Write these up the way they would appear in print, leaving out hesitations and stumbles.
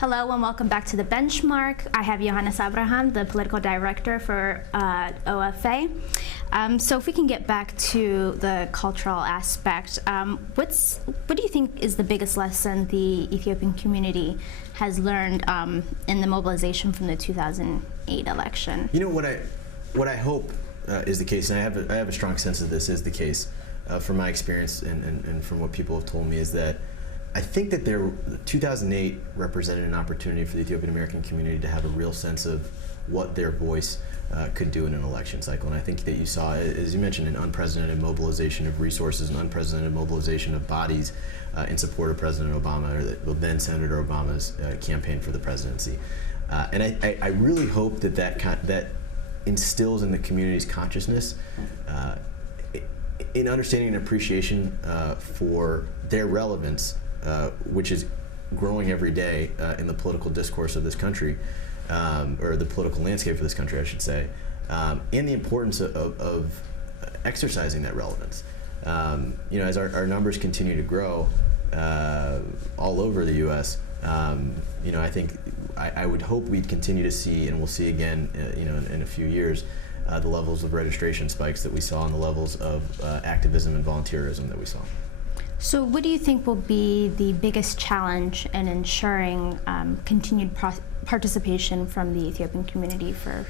Hello and welcome back to The Benchmark. I have Yohannes, the political director for OFA. So if we can get back to the cultural aspect, what do you think is the biggest lesson the Ethiopian community has learned in the mobilization from the 2008 election? You know, what I hope is the case, and I have a strong sense that this is the case from my experience and from what people have told me, is that I think that 2008 represented an opportunity for the Ethiopian American community to have a real sense of what their voice could do in an election cycle. And I think that you saw, as you mentioned, an unprecedented mobilization of resources, an unprecedented mobilization of bodies in support of President Obama, or then Senator Obama's campaign for the presidency. And I really hope that instills in the community's consciousness in understanding and appreciation for their relevance, which is growing every day in the political discourse of this country, or the political landscape of this country, I should say, and the importance of exercising that relevance. You know, as our numbers continue to grow all over the U.S., you know, I think I would hope we'd continue to see, and we'll see again, you know, in a few years, the levels of registration spikes that we saw and the levels of activism and volunteerism that we saw. So what do you think will be the biggest challenge in ensuring continued participation from the Ethiopian community for?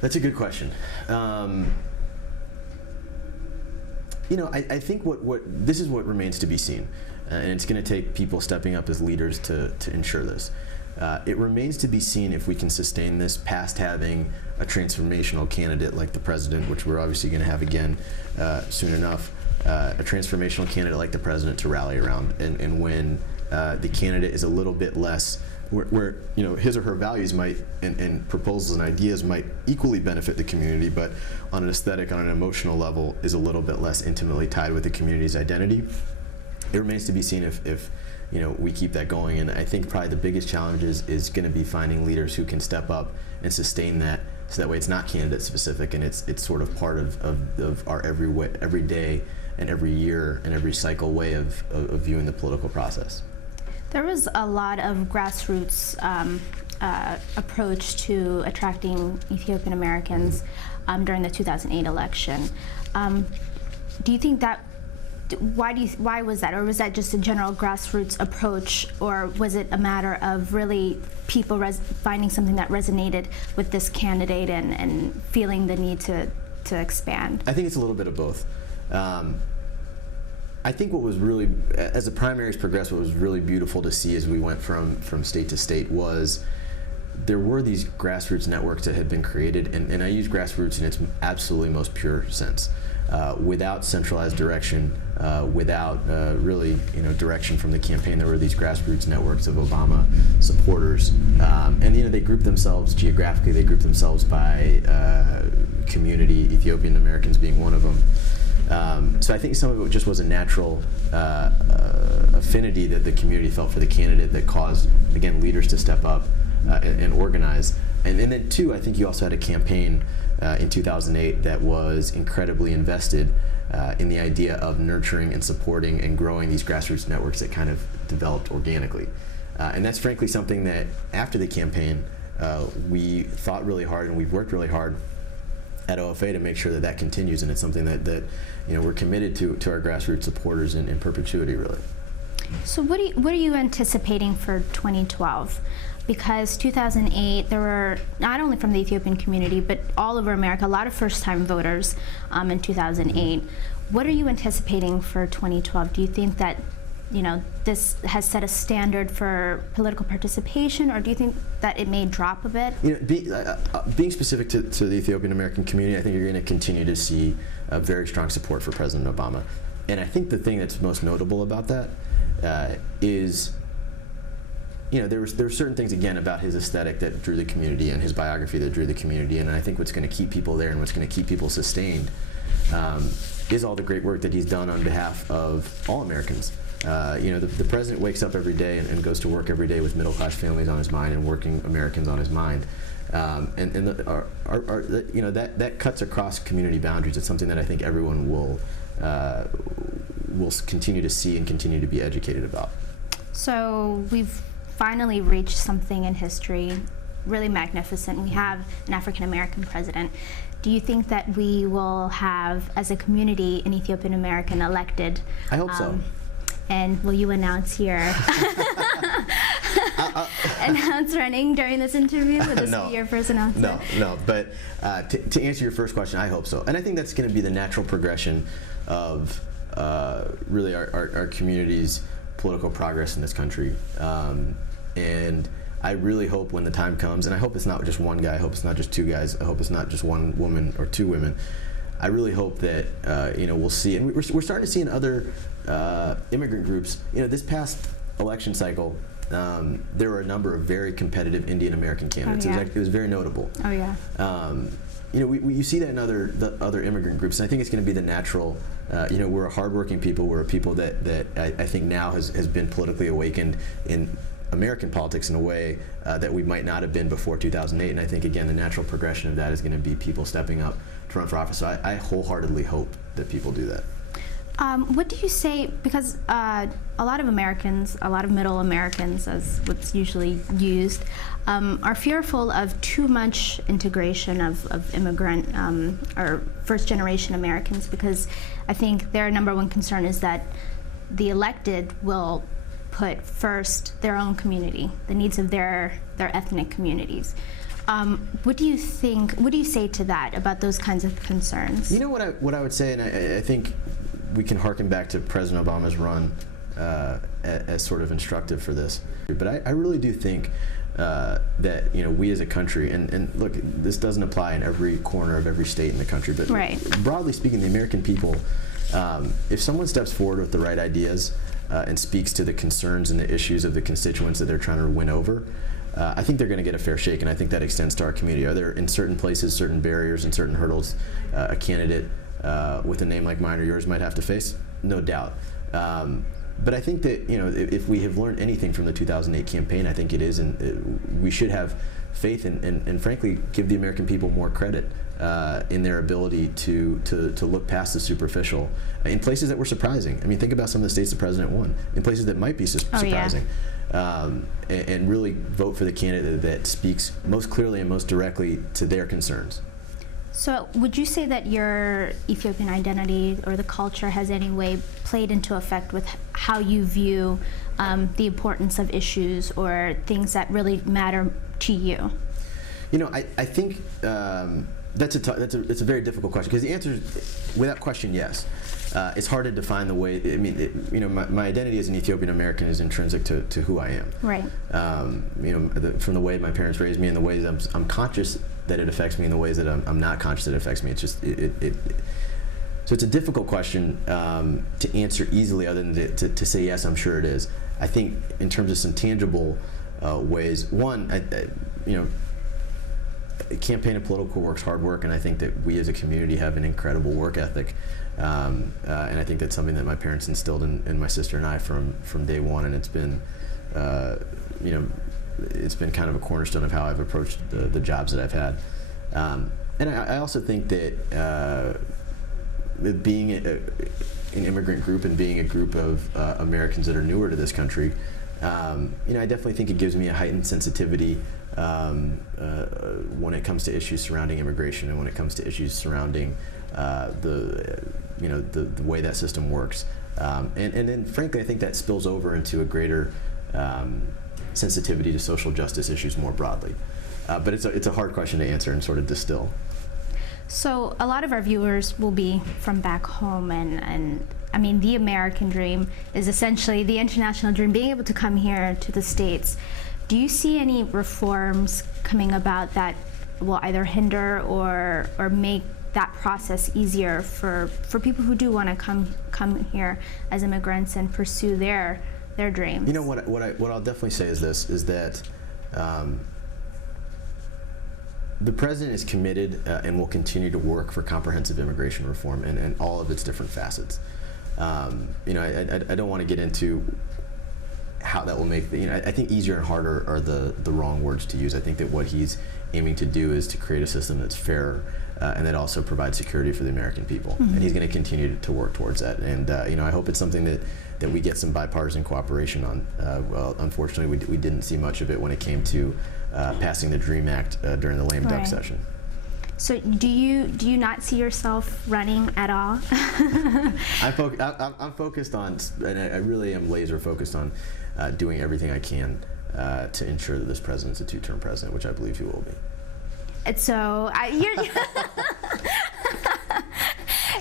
That's a good question. You know, I think this is what remains to be seen, and it's going to take people stepping up as leaders to ensure this. It remains to be seen if we can sustain this past having a transformational candidate like the president, which we're obviously going to have again soon enough, a transformational candidate like the president to rally around, and when the candidate is a little bit less, where you know, his or her values might and proposals and ideas might equally benefit the community, but on an aesthetic, on an emotional level, is a little bit less intimately tied with the community's identity. It remains to be seen if you know, we keep that going, and I think probably the biggest challenge is going to be finding leaders who can step up and sustain that, so that way it's not candidate specific, and it's sort of part of our every day and every year and every cycle way of viewing the political process. There was a lot of grassroots approach to attracting Ethiopian Americans during the 2008 election. Do you think that? Why was that? Or was that just a general grassroots approach, or was it a matter of really people finding something that resonated with this candidate and feeling the need to expand? I think it's a little bit of both. I think what was really, as the primaries progressed, what was really beautiful to see as we went from state to state was there were these grassroots networks that had been created, and I use grassroots in its absolutely most pure sense. Without centralized direction, without really, you know, direction from the campaign, there were these grassroots networks of Obama supporters, and you know, they grouped themselves geographically. They grouped themselves by community, Ethiopian Americans being one of them. So I think some of it just was a natural affinity that the community felt for the candidate that caused, again, leaders to step up and organize. And then two, I think you also had a campaign in 2008 that was incredibly invested in the idea of nurturing and supporting and growing these grassroots networks that kind of developed organically. And that's frankly something that after the campaign we thought really hard, and we've worked really hard at OFA to make sure that that continues, and it's something that you know, we're committed to our grassroots supporters in perpetuity, really. So what are you anticipating for 2012? Because 2008, there were, not only from the Ethiopian community, but all over America, a lot of first-time voters in 2008. What are you anticipating for 2012? Do you think that, you know, this has set a standard for political participation, or do you think that it may drop a bit? You know, being specific to the Ethiopian American community, I think you're going to continue to see a very strong support for President Obama. And I think the thing that's most notable about that is, you know, there were certain things, again, about his aesthetic that drew the community, and his biography that drew the community, and I think what's going to keep people there and what's going to keep people sustained is all the great work that he's done on behalf of all Americans. You know, the president wakes up every day and goes to work every day with middle-class families on his mind and working Americans on his mind. You know, that cuts across community boundaries. It's something that I think everyone will continue to see and continue to be educated about. So we've finally reached something in history really magnificent. We have an African American president. Do you think that we will have, as a community, an Ethiopian American elected? I hope so. And will you announce your announce running during this interview? Will this be your first announcement? No. But to answer your first question, I hope so. And I think that's going to be the natural progression of really our community's political progress in this country. And I really hope when the time comes, and I hope it's not just one guy, I hope it's not just two guys, I hope it's not just one woman or two women. I really hope that we'll see, and we're starting to see in other immigrant groups. This past election cycle, there were a number of very competitive Indian American candidates. Oh, yeah. It was very notable. Oh yeah. You see that in other immigrant groups, and I think it's going to be the natural. We're a hardworking people. We're a people that I think now has been politically awakened in American politics in a way that we might not have been before 2008. And I think, again, the natural progression of that is going to be people stepping up to run for office. So I wholeheartedly hope that people do that. What do you say, because a lot of Americans, a lot of middle Americans, as what's usually used, are fearful of too much integration of immigrant or first-generation Americans, because I think their number one concern is that the elected will put first their own community, the needs of their ethnic communities. What do you think, what do you say to that, about those kinds of concerns? What I would say, and I think we can harken back to President Obama's run as sort of instructive for this. But I really do think that we as a country, and look, this doesn't apply in every corner of every state in the country, but right. Broadly speaking, the American people, if someone steps forward with the right ideas and speaks to the concerns and the issues of the constituents that they're trying to win over, I think they're going to get a fair shake, and I think that extends to our community. Are there, in certain places, certain barriers and certain hurdles a candidate with a name like mine or yours might have to face? No doubt. But I think that if we have learned anything from the 2008 campaign, I think it is, and we should have faith and frankly give the American people more credit in their ability to look past the superficial in places that were surprising. I mean, think about some of the states the president won, in places that might be surprising. And really vote for the candidate that speaks most clearly and most directly to their concerns. So would you say that your Ethiopian identity or the culture has any way played into effect with how you view the importance of issues or things that really matter to you? I think that's a very difficult question, because the answer is, without question, yes. It's hard to define the way. I mean, my identity as an Ethiopian American is intrinsic to who I am. Right. From the way my parents raised me, and the ways I'm conscious that it affects me, and the ways that I'm not conscious that it affects me. It's just so it's a difficult question to answer easily, other than to say yes, I'm sure it is. I think in terms of some tangible ways, one, campaign and political work's hard work, and I think that we as a community have an incredible work ethic. And I think that's something that my parents instilled in my sister and I from day one, and it's been kind of a cornerstone of how I've approached the jobs that I've had. And I also think that being an immigrant group and being a group of Americans that are newer to this country, I definitely think it gives me a heightened sensitivity when it comes to issues surrounding immigration, and when it comes to issues surrounding the way that system works. And then frankly, I think that spills over into a greater sensitivity to social justice issues more broadly. But it's a hard question to answer and sort of distill. So a lot of our viewers will be from back home, and I mean, the American dream is essentially the international dream, being able to come here to the States. Do you see any reforms coming about that will either hinder or make that process easier for people who do want to come here as immigrants and pursue their dreams? What I'll definitely say is this: is that the president is committed and will continue to work for comprehensive immigration reform and all of its different facets. I don't want to get into how that will make I think easier and harder are the wrong words to use. I think that what he's aiming to do is to create a system that's fair and that also provides security for the American people. And he's going to continue to work towards that. And I hope it's something that we get some bipartisan cooperation on. Well, unfortunately, we didn't see much of it when it came to passing the DREAM Act during the lame duck session. So do you not see yourself running at all? I'm focused on, and I really am laser focused on doing everything I can to ensure that this president's a two-term president, which I believe he will be. And so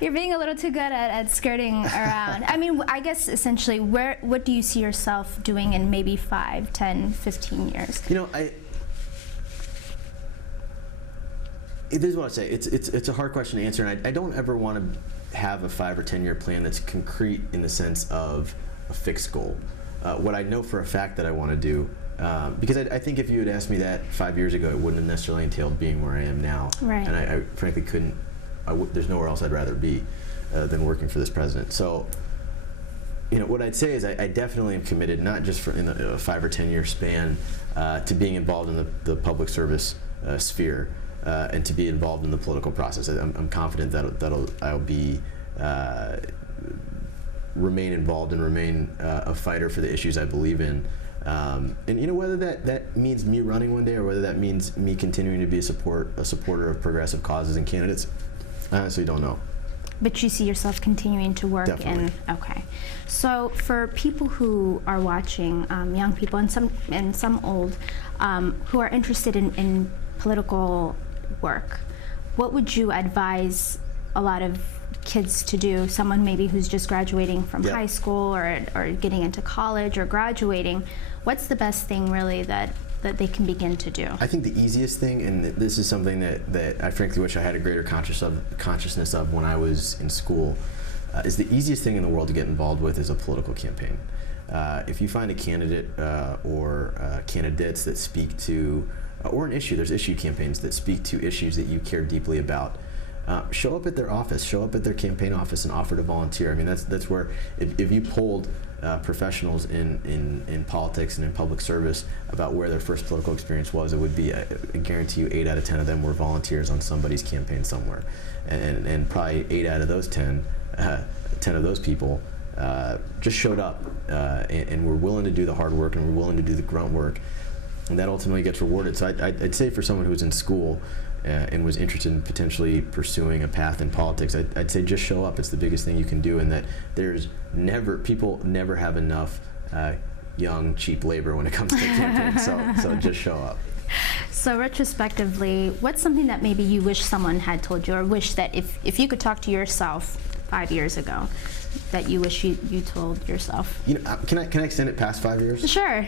you're being a little too good at skirting around. I mean, I guess essentially, what do you see yourself doing in maybe 5, 10, 15 years? This is what I say. It's a hard question to answer, and I don't ever want to have a 5 or 10 year plan that's concrete in the sense of a fixed goal. What I know for a fact that I want to do, because I think if you had asked me that 5 years ago, it wouldn't have necessarily entailed being where I am now. Right. And I frankly couldn't. There's nowhere else I'd rather be than working for this president. So, what I'd say is I definitely am committed, not just in a 5 or 10 year span, to being involved in the public service sphere. And to be involved in the political process. I'm confident that I'll be remain involved and remain a fighter for the issues I believe in. And whether that means me running one day or whether that means me continuing to be a supporter of progressive causes and candidates, I honestly don't know. But you see yourself continuing to work Definitely. Okay. So for people who are watching, young people and some old, who are interested in political work, what would you advise a lot of kids to do? Someone maybe who's just graduating from high school or getting into college or graduating, what's the best thing really that they can begin to do? I think the easiest thing, and this is something that I frankly wish I had a greater consciousness of when I was in school, is the easiest thing in the world to get involved with is a political campaign. If you find a candidate or candidates that speak to or an issue, there's issue campaigns that speak to issues that you care deeply about. Show up at their office, show up at their campaign office and offer to volunteer. I mean, that's where, if you polled professionals in politics and in public service about where their first political experience was, it would be, I guarantee you, 8 out of 10 of them were volunteers on somebody's campaign somewhere. And probably 8 out of those 10 of those people just showed up and were willing to do the hard work and were willing to do the grunt work. And that ultimately gets rewarded. So I'd say for someone who was in school and was interested in potentially pursuing a path in politics, I'd say just show up. It's the biggest thing you can do, and that people never have enough young, cheap labor when it comes to campaigns. So just show up. So retrospectively, what's something that maybe you wish someone had told you, or wish that if you could talk to yourself 5 years ago, that you wish you told yourself? Can I extend it past 5 years? Sure.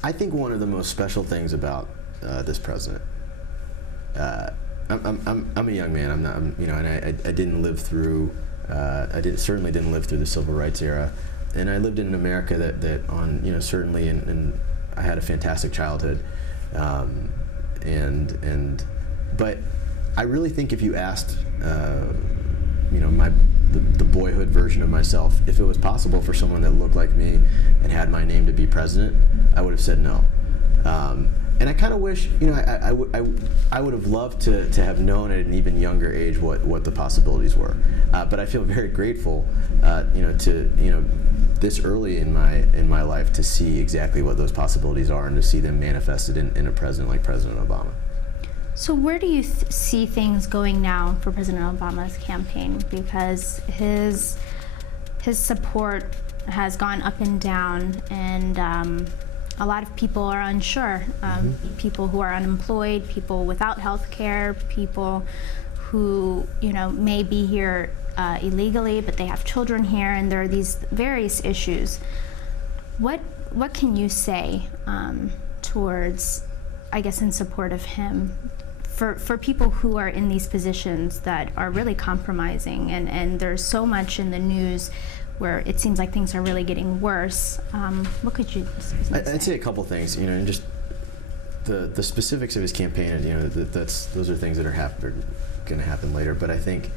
I think one of the most special things about this president, I'm a young man. And I didn't live through. Certainly didn't live through the civil rights era, and I lived in an America that certainly, and I had a fantastic childhood, but I really think if you asked, the boyhood version of myself, if it was possible for someone that looked like me and had my name to be president, I would have said no. And I kind of wish, I would have loved to have known at an even younger age what the possibilities were. But I feel very grateful, to this early in my life to see exactly what those possibilities are and to see them manifested in a president like President Obama. So where do you see things going now for President Obama's campaign? Because his support has gone up and down, and a lot of people are unsure. People who are unemployed, people without health care, people who may be here illegally, but they have children here, and there are these various issues. What can you say towards, I guess, in support of him? For people who are in these positions that are really compromising, and there's so much in the news where it seems like things are really getting worse, what could you say? I'd say a couple things, and just the specifics of his campaign, those are things that are going to happen later. But I think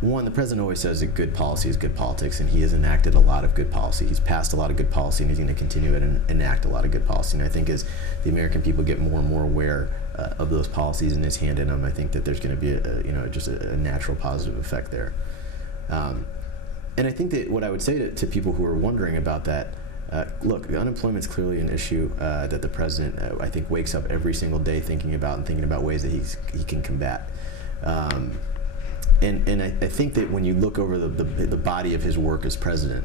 One, the president always says that good policy is good politics, and he has enacted a lot of good policy. He's passed a lot of good policy, and he's going to continue to enact a lot of good policy. And I think as the American people get more and more aware of those policies and his hand in them, I think that there's going to be just a natural positive effect there. And I think that what I would say to people who are wondering about that, look, unemployment is clearly an issue that the president, I think, wakes up every single day thinking about ways that he can combat. And I think that when you look over the body of his work as president,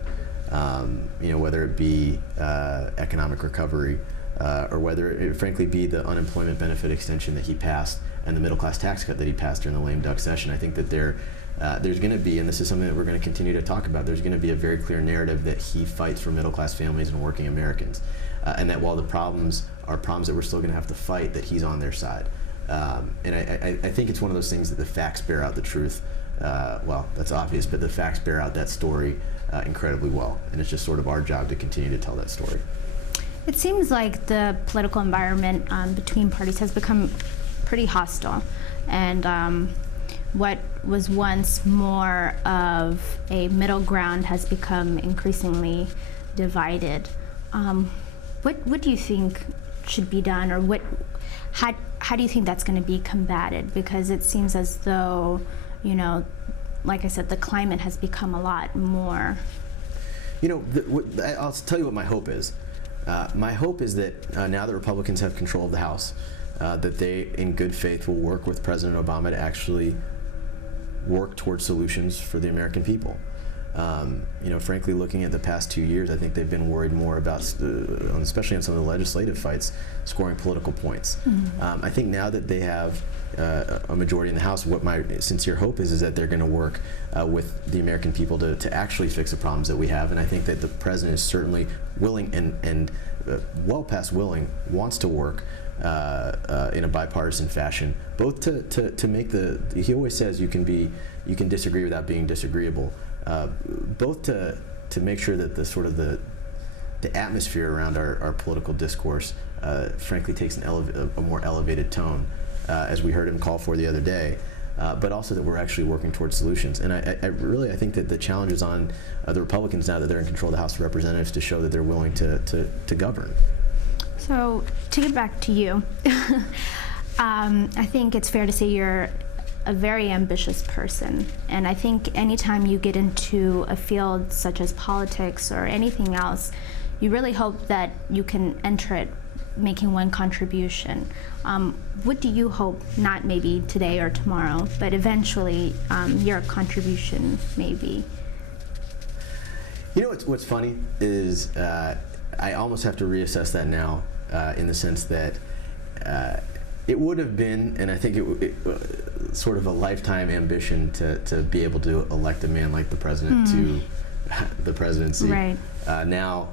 whether it be economic recovery or whether it frankly be the unemployment benefit extension that he passed and the middle class tax cut that he passed during the lame duck session, I think that there's going to be, and this is something that we're going to continue to talk about, there's going to be a very clear narrative that he fights for middle class families and working Americans, and that while the problems are problems that we're still going to have to fight, that he's on their side. And I think it's one of those things that the facts bear out the truth. Well, that's obvious, but the facts bear out that story incredibly well, and it's just sort of our job to continue to tell that story. It seems like the political environment between parties has become pretty hostile, and what was once more of a middle ground has become increasingly divided. What do you think should be done, or how do you think that's going to be combated? Because it seems as though, like I said, the climate has become a lot more. I'll tell you what my hope is. My hope is that now that Republicans have control of the House, that they, in good faith, will work with President Obama to actually work towards solutions for the American people. Frankly, looking at the past 2 years, I think they've been worried more about, especially on some of the legislative fights, scoring political points. I think now that they have a majority in the House, what my sincere hope is that they're going to work with the American people to actually fix the problems that we have. And I think that the president is certainly willing and well past willing, wants to work in a bipartisan fashion, both to make he always says you can disagree without being disagreeable, both to make sure that the atmosphere around our political discourse frankly takes a more elevated tone, as we heard him call for the other day, but also that we're actually working towards solutions. And I think that the challenge is on the Republicans now that they're in control of the House of Representatives to show that they're willing to govern. So to get back to you, I think it's fair to say you're a very ambitious person, and I think anytime you get into a field such as politics or anything else, you really hope that you can enter it making one contribution. What do you hope, not maybe today or tomorrow, but eventually your contribution may be? What's funny is I almost have to reassess that now, in the sense that it would have been, and I think it sort of a lifetime ambition to be able to elect a man like the president to the presidency. Right. Now,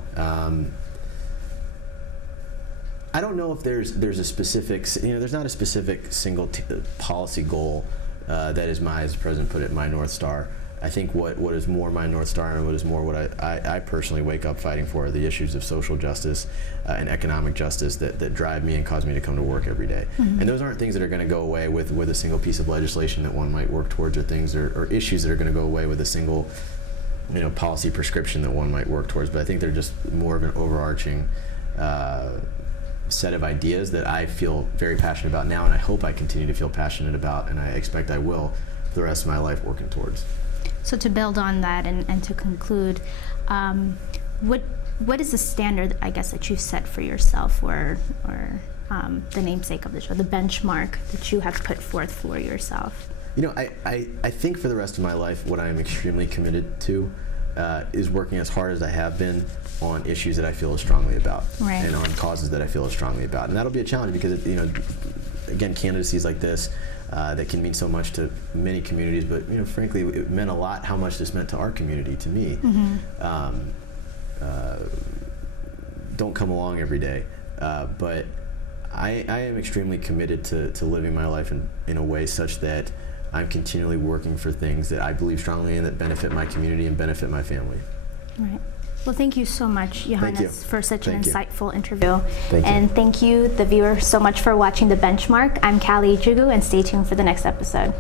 I don't know if there's a specific, there's not a specific single policy goal that is as the president put it, my North Star. I think what is more my North Star and what is more what I personally wake up fighting for are the issues of social justice and economic justice that drive me and cause me to come to work every day. And those aren't things that are going to go away with a single piece of legislation that one might work towards, or issues that are going to go away with a single policy prescription that one might work towards. But I think they're just more of an overarching set of ideas that I feel very passionate about now, and I hope I continue to feel passionate about, and I expect I will for the rest of my life working towards. So to build on that and to conclude, what is the standard, I guess, that you've set for yourself, or the namesake of the show, the benchmark that you have put forth for yourself? I think for the rest of my life, what I am extremely committed to is working as hard as I have been on issues that I feel as strongly about, right, and on causes that I feel as strongly about. And that'll be a challenge because, again, candidacies like this that can mean so much to many communities, but frankly, it meant a lot how much this meant to our community, to me. Don't come along every day, but I am extremely committed to living my life in a way such that I'm continually working for things that I believe strongly in that benefit my community and benefit my family. Right. Well, thank you so much, Yohannes, for such an insightful interview. And thank you, the viewers, so much for watching The Benchmark. I'm Kallie Ejigu, and stay tuned for the next episode.